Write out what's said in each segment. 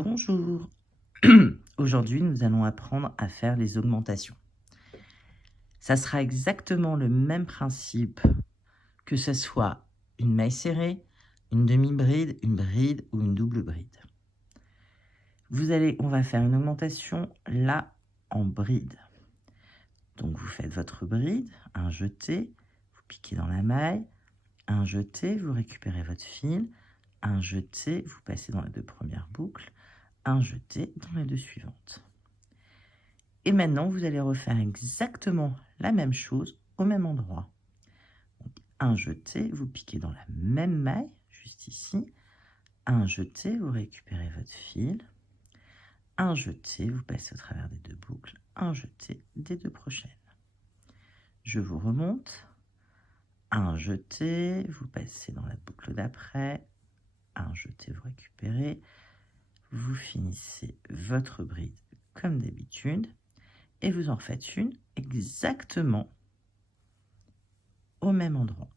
Bonjour. Aujourd'hui, nous allons apprendre à faire les augmentations. Ça sera exactement le même principe que ce soit une maille serrée, une demi-bride, une bride ou une double bride. On va faire une augmentation là en bride. Donc vous faites votre bride, un jeté, vous piquez dans la maille, un jeté, vous récupérez votre fil, un jeté, vous passez dans les deux premières boucles, un jeté dans les deux suivantes. Et maintenant, vous allez refaire exactement la même chose au même endroit. Donc, un jeté, vous piquez dans la même maille, juste ici. Un jeté, vous récupérez votre fil. Un jeté, vous passez au travers des deux boucles. Un jeté des deux prochaines. Je vous remonte. Un jeté, vous passez dans la boucle d'après. Un jeté, vous récupérez. Vous finissez votre bride comme d'habitude. Et vous en refaites une exactement au même endroit.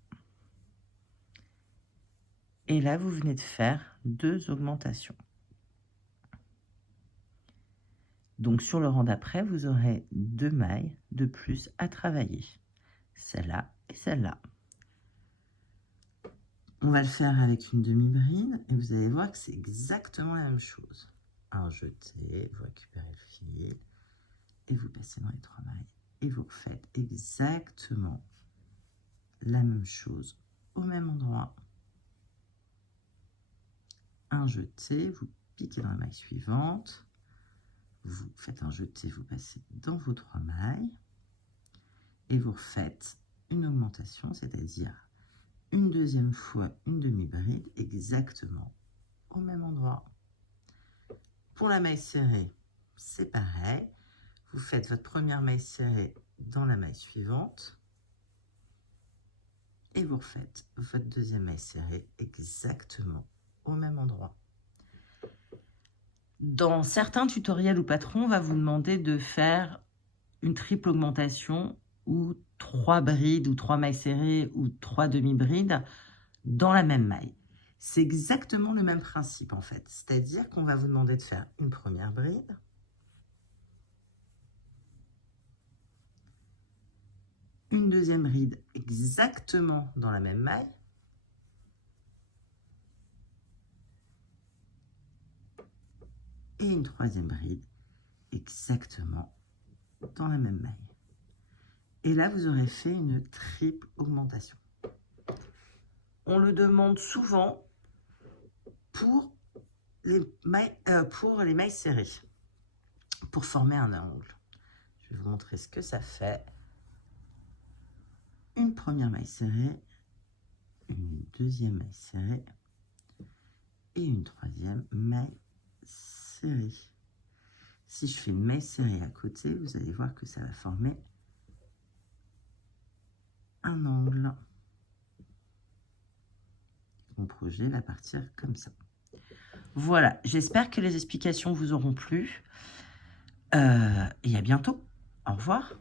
Et là, vous venez de faire 2 augmentations. Donc, sur le rang d'après, vous aurez 2 mailles de plus à travailler. Celle-là et celle-là. On va le faire avec une demi-bride et vous allez voir que c'est exactement la même chose. Un jeté, vous récupérez le fil et vous passez dans les 3 mailles. Et vous refaites exactement la même chose au même endroit. Un jeté, vous piquez dans la maille suivante. Vous faites un jeté, vous passez dans vos 3 mailles et vous refaites une augmentation, c'est-à-dire une deuxième fois une demi-bride exactement au même endroit. Pour la maille serrée, c'est pareil. Vous faites votre première maille serrée dans la maille suivante et vous refaites votre deuxième maille serrée exactement au même endroit. Dans certains tutoriels ou patrons, on va vous demander de faire une triple augmentation ou 3 brides ou 3 mailles serrées ou 3 demi-brides dans la même maille. C'est exactement le même principe en fait. C'est-à-dire qu'on va vous demander de faire une première bride, une deuxième bride exactement dans la même maille, et une troisième bride exactement dans la même maille. Et là, vous aurez fait une triple augmentation. On le demande souvent pour les mailles serrées, pour former un angle. Je vais vous montrer ce que ça fait. Une première maille serrée, une deuxième maille serrée et une troisième maille serrée. Si je fais une maille serrée à côté, vous allez voir que ça va former un angle. Mon projet va partir comme ça. Voilà, j'espère que les explications vous auront plu. Et à bientôt. Au revoir.